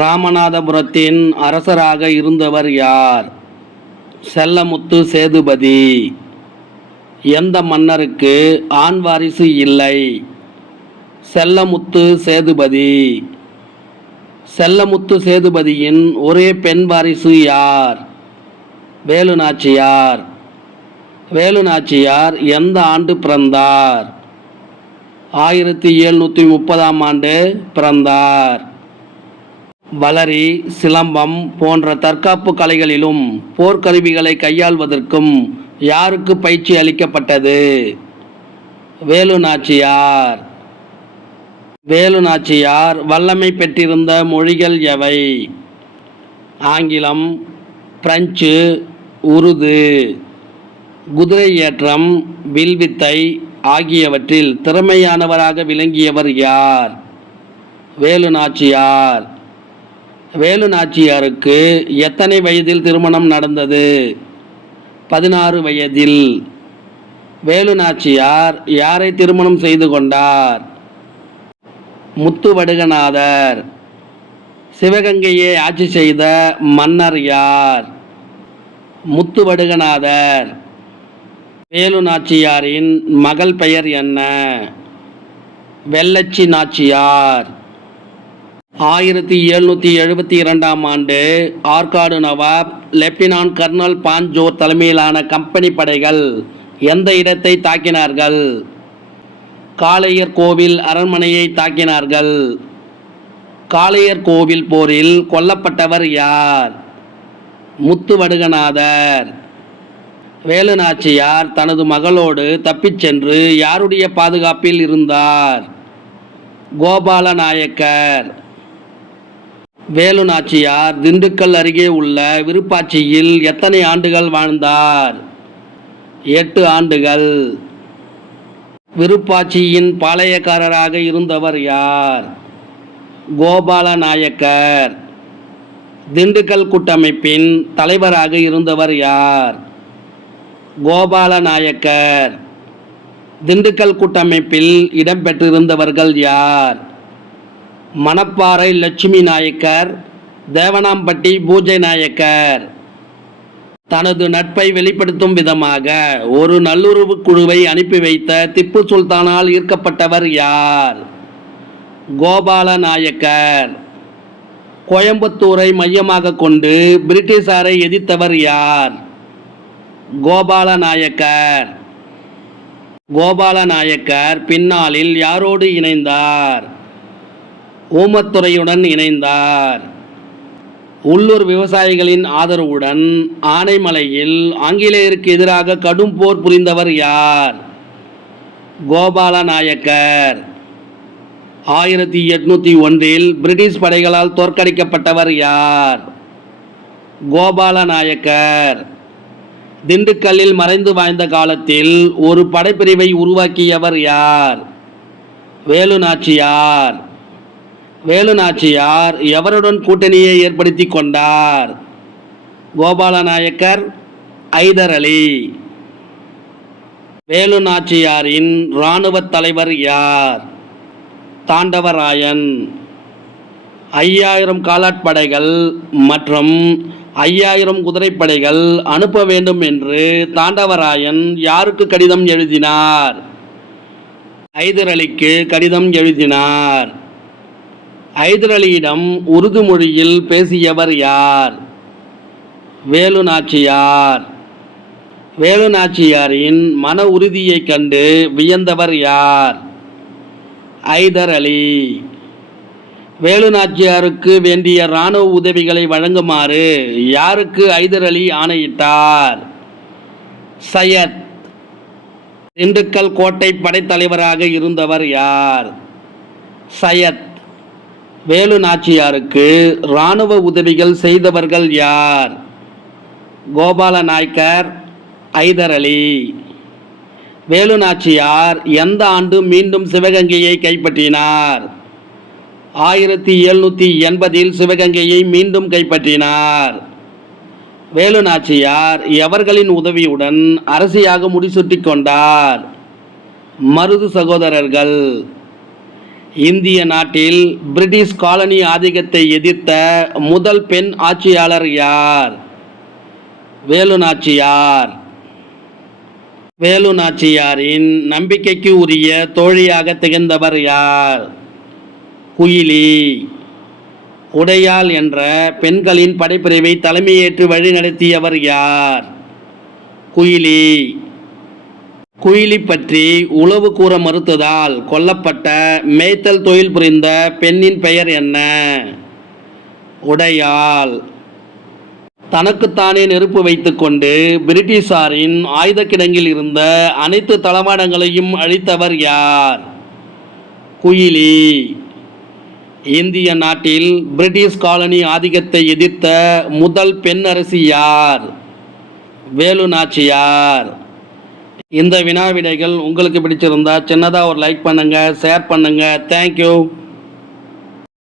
ராமநாதபுரத்தின் அரசராக இருந்தவர் யார்? செல்லமுத்து சேதுபதி. எந்த மன்னருக்கு ஆண் வாரிசு இல்லை? செல்லமுத்து சேதுபதி. செல்லமுத்து சேதுபதியின் ஒரே பெண் வாரிசு யார்? வேலுநாச்சியார். வேலுநாச்சியார் எந்த ஆண்டு பிறந்தார்? 1730 ஆண்டு பிறந்தார். வளரி, சிலம்பம் போன்ற தற்காப்பு கலைகளிலும் போர்க்கருவிகளை கையாள்வதற்கும் யாருக்கு பயிற்சி அளிக்கப்பட்டது? வேலுநாச்சியார். வேலுநாச்சியார் வல்லமை பெற்றிருந்த மொழிகள் எவை? ஆங்கிலம், பிரெஞ்சு, உருது. குதிரை ஏற்றம், வில்வித்தை ஆகியவற்றில் திறமையானவராக விளங்கியவர் யார்? வேலுநாச்சியார். வேலுநாச்சியாருக்கு எத்தனை வயதில் திருமணம் நடந்தது? 16 வயதில். வேலுநாச்சியார் யாரை திருமணம் செய்து கொண்டார்? முத்துவடுகநாதர். சிவகங்கையை ஆட்சி செய்த மன்னர் யார்? முத்துவடுகநாதர். வேலுநாச்சியாரின் மகள் பெயர் என்ன? வெள்ளச்சி நாச்சியார். 1772 ஆண்டு ஆற்காடு நவாப் லெப்டினன்ட் கர்னல் பான்ஜோர் தலைமையிலான கம்பெனி படைகள் எந்த இடத்தை தாக்கினார்கள்? காளையர் கோவில் அரண்மனையை தாக்கினார்கள். காளையர் கோவில் போரில் கொல்லப்பட்டவர் யார்? முத்துவடுகநாதர். வேலுநாச்சியார் தனது மகளோடு தப்பிச் சென்று யாருடைய பாதுகாப்பில் இருந்தார்? கோபால நாயக்கர். வேலுநாச்சியார் திண்டுக்கல் அருகே உள்ள விருப்பாட்சியில் எத்தனை ஆண்டுகள் வாழ்ந்தார்? 8 ஆண்டுகள். விருப்பாட்சியின் பாளையக்காரராக இருந்தவர் யார்? கோபால நாயக்கர். திண்டுக்கல் கூட்டமைப்பின் தலைவராக இருந்தவர் யார்? கோபால நாயக்கர். திண்டுக்கல் கூட்டமைப்பில் இடம்பெற்றிருந்தவர்கள் யார்? மணப்பாறை லட்சுமி நாயக்கர், தேவனாம்பட்டி பூஜை நாயக்கர். தனது நட்பை வெளிப்படுத்தும் விதமாக ஒரு நல்லுறவு குழுவை அனுப்பி வைத்த திப்பு சுல்தானால் ஈர்க்கப்பட்டவர் யார்? கோபால நாயக்கர். கோயம்புத்தூரை மையமாக கொண்டு பிரிட்டிஷாரை எதிர்த்தவர் யார்? கோபால நாயக்கர். கோபால நாயக்கர் பின்னாளில் யாரோடு இணைந்தார்? ஊமத்துறையுடன் இணைந்தார். உள்ளூர் விவசாயிகளின் ஆதரவுடன் ஆனைமலையில் ஆங்கிலேயருக்கு எதிராக கடும் போர் புரிந்தவர் யார்? கோபால நாயக்கர். 1801 பிரிட்டிஷ் படைகளால் தோற்கடிக்கப்பட்டவர் யார்? கோபால நாயக்கர். திண்டுக்கல்லில் மறைந்து வாழ்ந்த காலத்தில் ஒரு படைப்பிரிவை உருவாக்கியவர் யார்? வேலுநாச்சியார். வேலுநாச்சியார் எவருடன் கூட்டணியை ஏற்படுத்தி கொண்டார்? கோபால நாயக்கர், ஐதர் அலி. வேலுநாச்சியாரின் இராணுவ தலைவர் யார்? தாண்டவராயன். 5000 காலாட்படைகள் மற்றும் 5000 குதிரைப்படைகள் அனுப்ப வேண்டும் என்று தாண்டவராயன் யாருக்கு கடிதம் எழுதினார்? ஐதர் அலிக்கு கடிதம் எழுதினார். ஐதர் அலியிடம் உருது மொழியில் பேசியவர் யார்? வேலுநாச்சியார். வேலுநாச்சியாரின் மன உறுதியை கண்டு வியந்தவர் யார்? ஐதர் அலி. வேலுநாச்சியாருக்கு வேண்டிய இராணுவ உதவிகளை வழங்குமாறு யாருக்கு ஐதர் அலி ஆணையிட்டார்? சையத். திண்டுக்கல் கோட்டை படைத்தலைவராக இருந்தவர் யார்? சையத். வேலுநாச்சியாருக்கு இராணுவ உதவிகள் செய்தவர்கள் யார்? கோபால நாயக்கர், ஐதர் அலி. வேலுநாச்சியார் எந்த ஆண்டு மீண்டும் சிவகங்கையை கைப்பற்றினார்? 1780 சிவகங்கையை மீண்டும் கைப்பற்றினார். வேலுநாச்சியார் எவர்களின் உதவியுடன் அரசியாக முடிசூட்டி கொண்டார்? மருது சகோதரர்கள். இந்திய நாட்டில் பிரிட்டிஷ் காலனி ஆதிக்கத்தை எதிர்த்த முதல் பெண் ஆட்சியாளர் யார்? வேலு நாச்சியார். வேலு நாச்சியாரின் நம்பிக்கைக்கு உரிய தோழியாக திகழ்ந்தவர் யார்? குயிலி. உடையாள் என்ற பெண்களின் படைப்பிரிவை தலைமையேற்று வழிநடத்தியவர் யார்? குயிலி. குயிலி பற்றி உளவு கூற மறுத்ததால் கொல்லப்பட்ட மேய்த்தல் தொழில் புரிந்த பெண்ணின் பெயர் என்ன? உடையாள். தனக்குத்தானே நெருப்பு வைத்துக்கொண்டு பிரிட்டிஷாரின் ஆயுத கிடங்கில் இருந்த அனைத்து தளவாடங்களையும் அழித்தவர் யார்? குயிலி. இந்திய நாட்டில் பிரிட்டிஷ் காலனி ஆதிக்கத்தை எதிர்த்த முதல் பெண் அரசி யார்? வேலு நாச்சியார். இந்த வினா விடைகள் உங்களுக்கு பிடிச்சிருந்தா சின்னதாக ஒரு லைக் பண்ணுங்கள், ஷேர் பண்ணுங்கள். தேங்க்யூ.